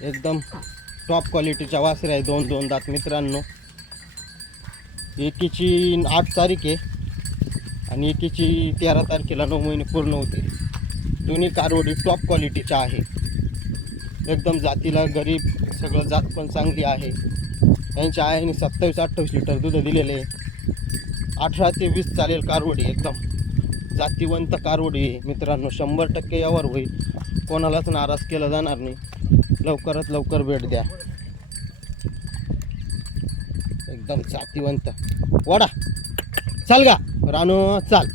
एकदम टॉप क्वालिटीच्या वासरे आहे, 2-2 दात मित्रांनो. एकीची 8 तारीख आहे आणि एकीची 13 तारखेला 9 महिने पूर्ण होते. दोन्ही कारवडी टॉप क्वालिटीच्या आहे, एकदम जातीला गरीब, सगळं जात पण चांगली आहे. यांच्या आईने 27-28 लिटर दूध दिलेले, 18 ते 20 चालेल कारवडी. एकदम जातीवंत कारवडी आहे मित्रांनो. 100% यावर होईल, कोणालाच नाराज केलं जाणार नाही. लवकरात लवकर भेट द्या. एकदम जातीवंत. वडा चाल गा रानो चाल.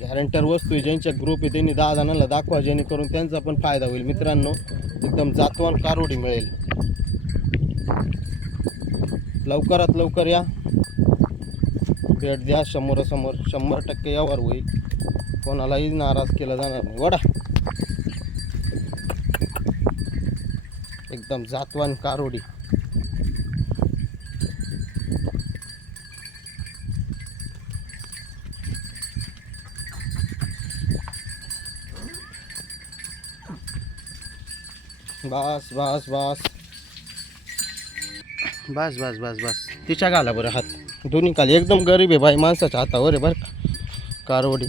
गॅरंटर वस्तू आहे, ज्यांच्या ग्रुप आहे त्यांनी 10 जणांना दाखवा, जेणेकरून त्यांचा पण फायदा होईल मित्रांनो. एकदम जातवान कारवडी मिळेल. लवकरात लवकर या, भेट द्या. समोरासमोर 100% यावर होईल, कोणालाही नाराज केलं जाणार नाही. वडा एकदम जातवान कारवडी. बस बस बस बस बस बस बस तिच्या घाला बरं हात, दोन्ही खाली. एकदम गरीब आहे बाई, माणसाच्या हातावर आहे बरं का कारवडी.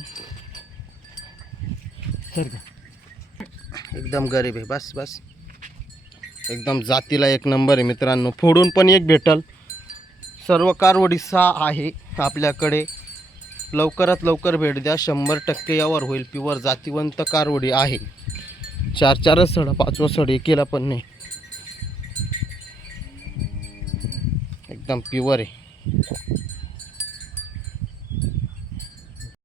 एकदम गरीब आहे. बस बस एकदम जातीला एक नंबर आहे मित्रांनो. फोडून पण एक भेटल. सर्व कारवडी 6 आहे आपल्याकडे. लवकरात लवकर भेट द्या, 100% यावर होईल. प्युअर जातीवंत कारवडी आहे. 4-4 सड, 5वं सड एकीला पण नाही. एकदम प्युअर आहे.